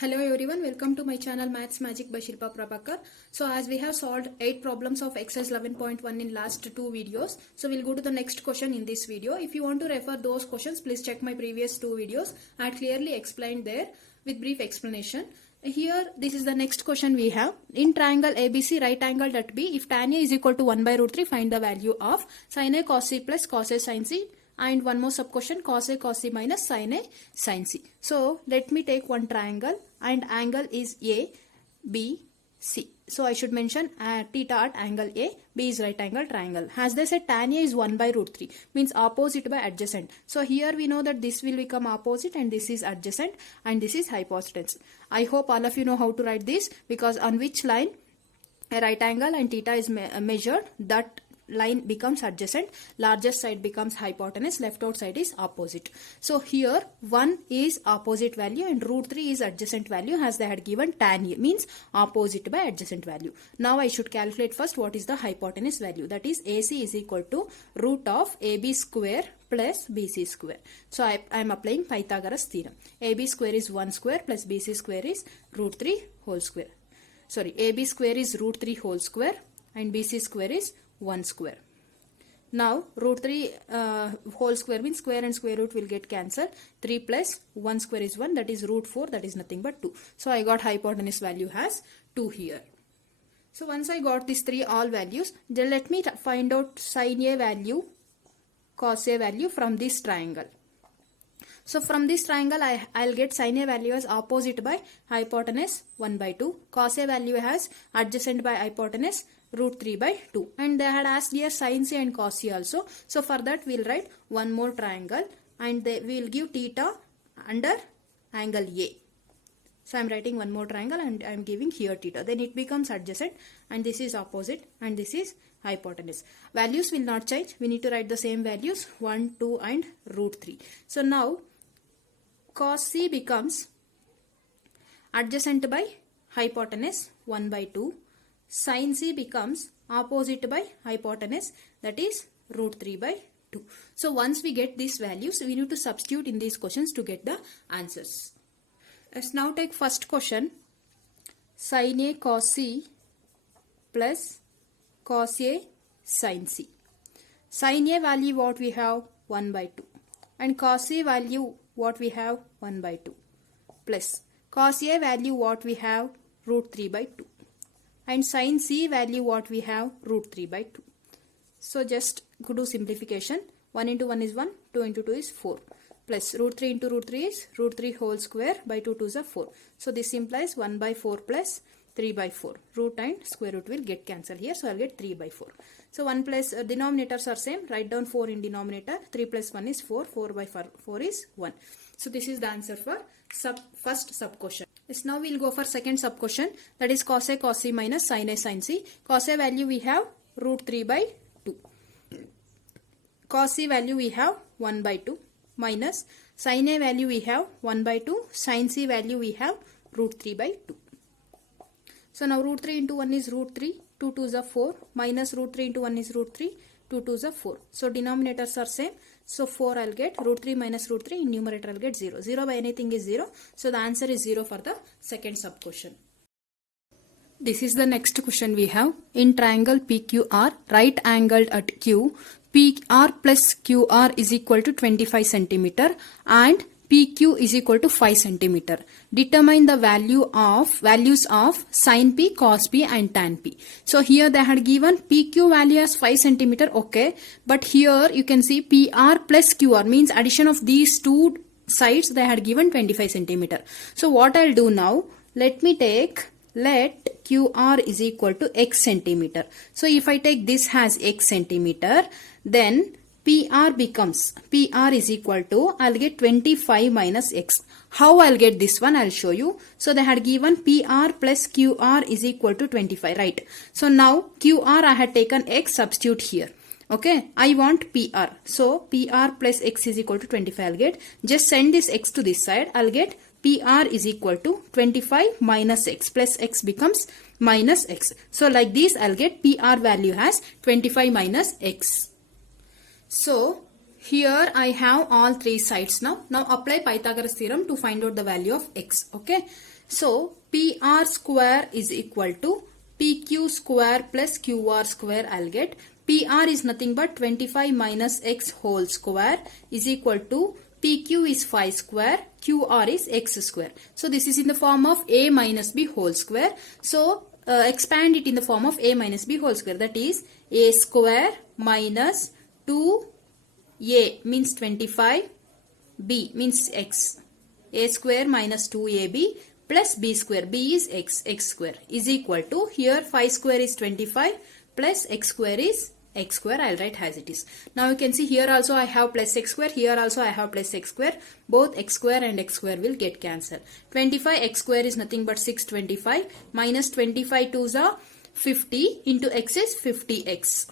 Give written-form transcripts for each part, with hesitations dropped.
Hello everyone, welcome to my channel Maths Magic by Shilpa Prabhakar. So as we have solved 8 problems of exercise 11.1 in last 2 videos. So we'll go to the next question in this video. If you want to refer those questions, please check my previous 2 videos. I had clearly explained there with brief explanation. Here this is the next question we have. In triangle ABC right angled at B, if tan A is equal to 1 by root 3, find the value of sin A cos C plus cos A sin C. And one more sub question, cos A cos C minus sin A sin C. So let me take one triangle and angle is A, B, C. So I should mention theta at angle A, B is right angle triangle. As they said, tan A is 1 by root 3, means opposite by adjacent. So here we know that this will become opposite and this is adjacent and this is hypotenuse. I hope all of you know how to write this, because on which line a right angle and theta is measured, that line becomes adjacent, largest side becomes hypotenuse, left out side is opposite. So here 1 is opposite value and root 3 is adjacent value, as they had given tan A, means opposite by adjacent value. Now I should calculate first what is the hypotenuse value, that is AC is equal to root of AB square plus BC square. So I am applying Pythagoras theorem. AB square is 1 square plus BC square is root 3 whole square. Sorry, AB square is root 3 whole square and BC square is 1 square. Now root 3 whole square means square and square root will get cancelled. 3 plus 1 square is 1, that is root 4, that is nothing but 2. So I got hypotenuse value as 2 here. So once I got these 3 all values, then let me find out sin A value, cos A value from this triangle. So from this triangle I'll get sin A value as opposite by hypotenuse 1 by 2, cos A value as adjacent by hypotenuse root 3 by 2, and they had asked here sin C and cos C also. So for that we'll write one more triangle and they will give theta under angle A. So I'm writing one more triangle and I'm giving here theta. Then it becomes adjacent and this is opposite and this is hypotenuse. Values will not change. We need to write the same values 1, 2 and root 3. So now cos C becomes adjacent by hypotenuse 1 by 2. Sin C becomes opposite by hypotenuse, that is root 3 by 2. So once we get these values, we need to substitute in these questions to get the answers. Let's now take first question. Sin A cos C plus cos A sin C. Sin A value what we have 1 by 2 and cos A value what we have 1 by 2 plus cos A value what we have root 3 by 2. And sin C value what we have root 3 by 2. So just go do simplification. 1 into 1 is 1, 2 into 2 is 4. Plus root 3 into root 3 is root 3 whole square by 2 2s are 4. So this implies 1 by 4 plus 3 by 4. Root and square root will get cancelled here. So I'll get 3 by 4. So 1 plus denominators are same. Write down 4 in denominator. 3 plus 1 is 4. 4 by 4 is 1. So this is the answer for first sub question. Yes, now we'll go for second sub question, that is cos A cos C minus sin A sin C. Cos A value we have root 3 by 2. Cos C value we have 1 by 2 minus sin A value we have 1 by 2. Sin C value we have root 3 by 2. So now root 3 into 1 is root 3. 2 2s are 4 minus root 3 into 1 is root 3. 2 2s are 4. So denominators are same. So 4 I'll get root 3 minus root 3, in numerator I'll get 0. 0 by anything is 0. So the answer is 0 for the second sub question. This is the next question we have. In triangle PQR, right angled at Q, PR plus QR is equal to 25 centimeter and PQ is equal to 5 centimeter. Determine the values of sin P, cos P and tan P. So here they had given PQ value as 5 centimeter, okay. But here you can see PR plus QR means addition of these two sides they had given 25 centimeter. So what I'll do now, let QR is equal to X centimeter. So if I take this as X centimeter, then PR is equal to, I'll get 25 minus X. How I'll get this one, I'll show you. So they had given PR plus QR is equal to 25, right? So now QR I had taken X, substitute here. Okay, I want PR. So PR plus X is equal to 25 I'll get. Just send this X to this side. I'll get PR is equal to 25 minus X plus X becomes minus X. So like this I'll get PR value as 25 minus X. So here I have all three sides now. Now apply Pythagoras theorem to find out the value of X. Okay. So PR square is equal to PQ square plus QR square I'll get. PR is nothing but 25 minus X whole square is equal to PQ is 5 square, QR is X square. So this is in the form of A minus B whole square. So expand it in the form of A minus B whole square. That is A square minus 2A means 25, B means X. A square minus 2AB plus B square, B is X, X square is equal to, here 5 square is 25 plus X square is X square. I'll write as it is. Now you can see here also I have plus X square, here also I have plus X square. Both X square and X square will get cancelled. 25 X square is nothing but 625 minus 25 2s are 50 into X is 50X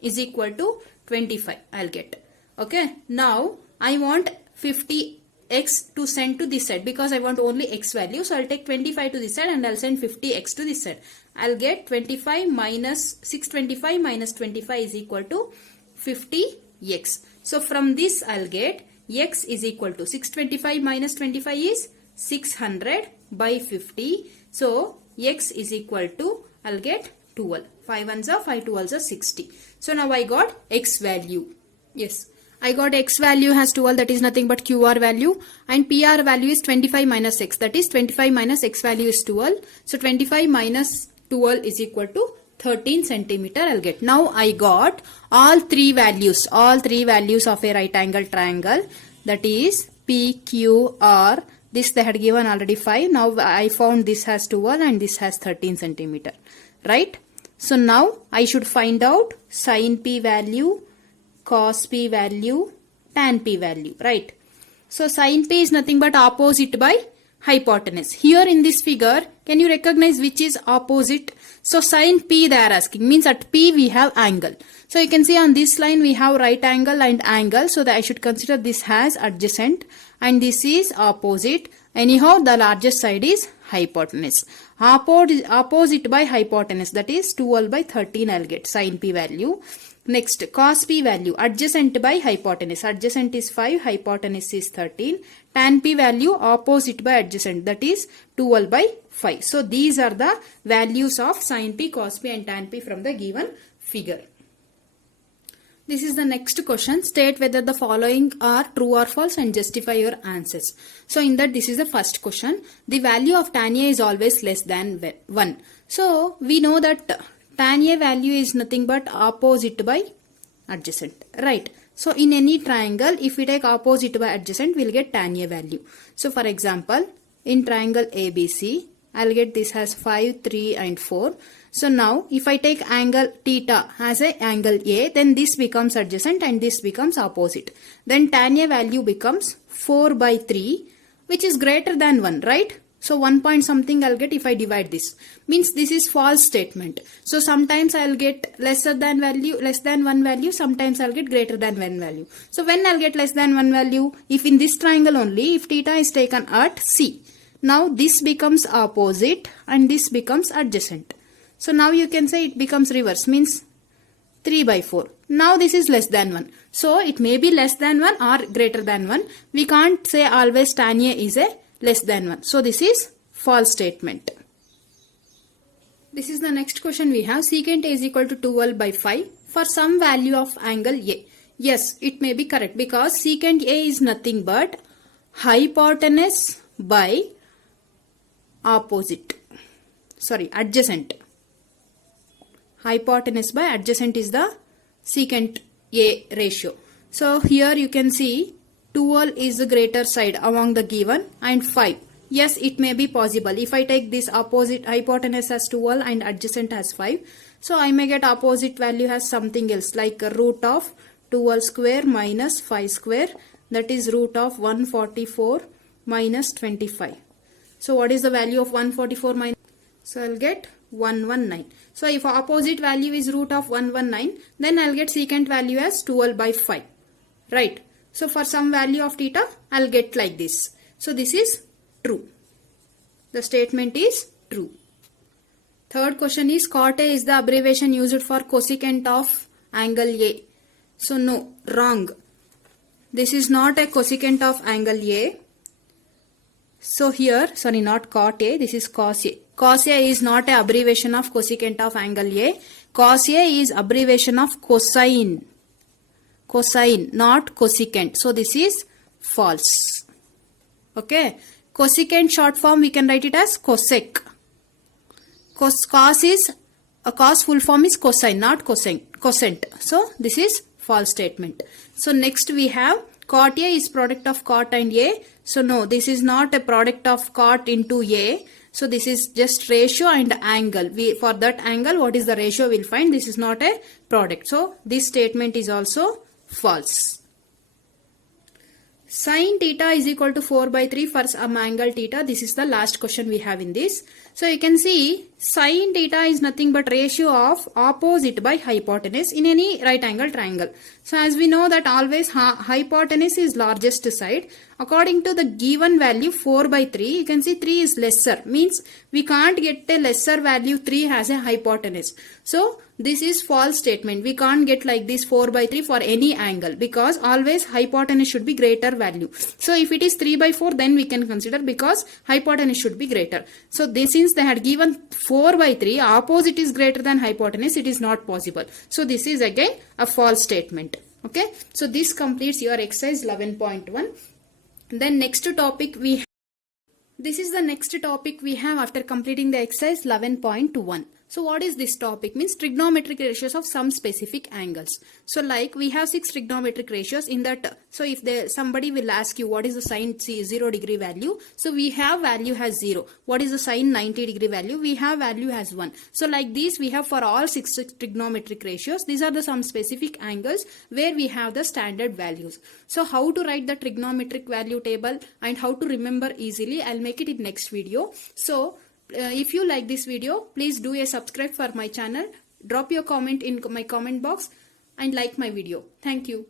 is equal to 25 I'll get. Okay. Now I want 50X to send to this side because I want only X value. So I'll take 25 to this side and I'll send 50X to this side. I'll get 25 minus 625 minus 25 is equal to 50X. So from this I'll get X is equal to 625 minus 25 is 600 by 50. So X is equal to, I'll get 12. 5 ones are 5 12s are 60. So now I got X value. Yes. I got X value has 12, that is nothing but QR value, and PR value is 25 minus X, that is 25 minus X value is 12. So 25 minus 12 is equal to 13 centimeter I'll get. Now I got all three values of a right angle triangle, that is PQR. This they had given already 5. Now I found this has 12 and this has 13 centimeter, right? So now I should find out sin P value, cos P value, tan P value, right? So sin P is nothing but opposite by hypotenuse. Here in this figure, can you recognize which is opposite? So sin P they are asking, means at P we have angle. So you can see on this line we have right angle and angle. So that I should consider this as adjacent and this is opposite. Anyhow, the largest side is hypotenuse. Opposite by hypotenuse, that is 12 by 13 I'll get sin P value. Next, cos P value, adjacent by hypotenuse. Adjacent is 5, hypotenuse is 13. Tan P value, opposite by adjacent, that is 12 by 5. So these are the values of sin P, cos P and tan P from the given figure. This is the next question. State whether the following are true or false and justify your answers. So in that, this is the first question. The value of tan A is always less than 1. So we know that tan A value is nothing but opposite by adjacent, right? So in any triangle, if we take opposite by adjacent, we'll get tan A value. So for example, in triangle ABC, I'll get this has 5, 3 and 4. So now if I take angle theta as a angle A, then this becomes adjacent and this becomes opposite. Then tan A value becomes 4 by 3, which is greater than 1, right? So 1 point something I'll get if I divide this. Means this is false statement. So sometimes I'll get less than 1 value. Sometimes I'll get greater than 1 value. So when I'll get less than 1 value? If in this triangle only, if theta is taken at C. Now this becomes opposite and this becomes adjacent. So now you can say it becomes reverse, means 3 by 4. Now this is less than 1. So it may be less than 1 or greater than 1. We can't say always tan A is a less than 1. So this is false statement. This is the next question we have. Secant A is equal to 12 by 5 for some value of angle A. Yes, it may be correct because secant A is nothing but hypotenuse by adjacent. Hypotenuse by adjacent is the secant A ratio. So here you can see 12 is the greater side among the given and 5. Yes, it may be possible. If I take this opposite hypotenuse as 12 and adjacent as 5, so I may get opposite value as something else like a root of 12 square minus 5 square, that is root of 144 minus 25. So what is the value of 144 minus? So I'll get 119. So if opposite value is root of 119, then I'll get secant value as 12 by 5. Right. So for some value of theta, I'll get like this. So this is true. The statement is true. Third question is cot A is the abbreviation used for cosecant of angle A. So no, wrong. This is not a cosecant of angle A. So here, sorry, not cot A, this is cos A. Cos A is not a abbreviation of cosecant of angle A. Cos A is abbreviation of cosine. Cosine, not cosecant. So this is false. Okay. Cosecant short form we can write it as cosec. Cos is, a cos full form is cosine, not cosent. So this is false statement. So next we have cot A is product of cot and A. So no, this is not a product of cot into A. So this is just ratio and angle. For that angle, what is the ratio we'll find. This is not a product. So this statement is also false. Sin theta is equal to 4 by 3 for some angle theta. This is the last question we have in this. So you can see sin theta is nothing but ratio of opposite by hypotenuse in any right angle triangle. So as we know that always hypotenuse is largest side. According to the given value 4 by 3, you can see 3 is lesser. Means we can't get a lesser value 3 as a hypotenuse. So this is false statement. We can't get like this 4 by 3 for any angle because always hypotenuse should be greater value. So if it is 3 by 4 then we can consider because hypotenuse should be greater. So this, since they had given 4 by 3, opposite is greater than hypotenuse, it is not possible. So this is again a false statement. Okay. So this completes your exercise 11.1. Then next topic this is the next topic we have after completing the exercise 11.1. So what is this topic? Means trigonometric ratios of some specific angles. So like we have 6 trigonometric ratios in that. So if somebody will ask you what is the sine 0 degree value. So we have value as 0. What is the sine 90 degree value? We have value as 1. So like this we have for all 6 trigonometric ratios. These are the some specific angles where we have the standard values. So how to write the trigonometric value table and how to remember easily, I'll make it in next video. So if you like this video, please do a subscribe for my channel. Drop your comment in my comment box and like my video. Thank you.